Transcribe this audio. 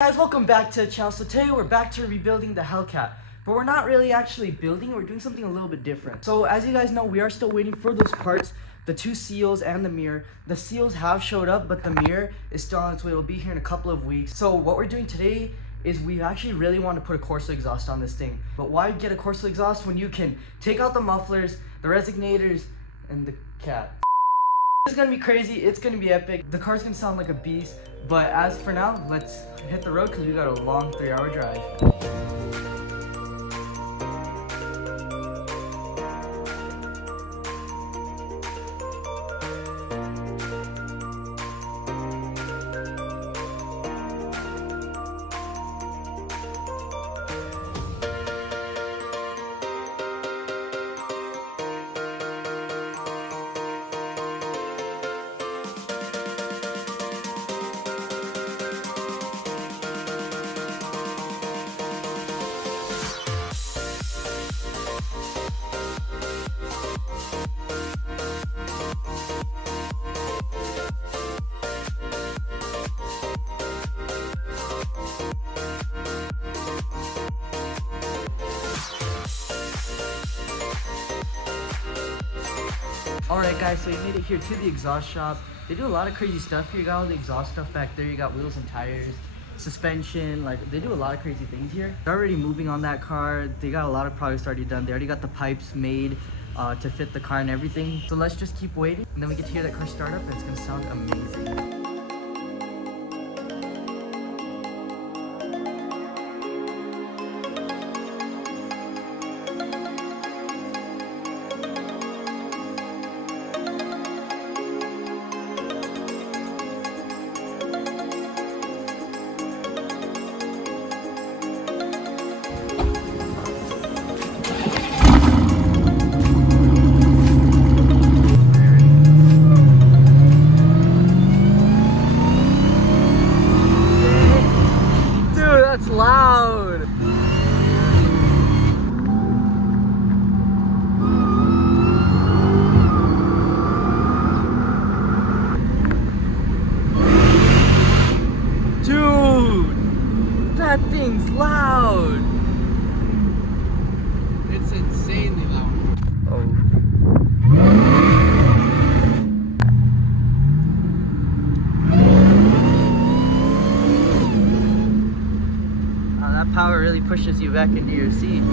Guys, welcome back to the channel. So today we're back to rebuilding the Hellcat, but we're not really actually building, we're doing something a little bit different. So as you guys know, we are still waiting for those parts, the two seals and the mirror. The seals have showed up, but the mirror is still on its way. It'll be here in a couple of weeks. So what we're doing today is we actually really want to put a Corsa exhaust on this thing. But why get a Corsa exhaust when you can take out the mufflers, the resignators, and the cat? It's gonna be crazy, it's gonna be epic. The car's gonna sound like a beast, but as for now, let's hit the road because we got a long 3-hour drive. Alright guys, so you made it here to the exhaust shop. They do a lot of crazy stuff here. You got all the exhaust stuff back there. You got wheels and tires, suspension. Like, they do a lot of crazy things here. They're already moving on that car. They got a lot of products already done. They already got the pipes made to fit the car and everything. So let's just keep waiting, and then we get to hear that car start up, and it's gonna sound amazing. That's loud. Dude, that thing's loud. It's insanely loud. Oh. That power really pushes you back into your seat.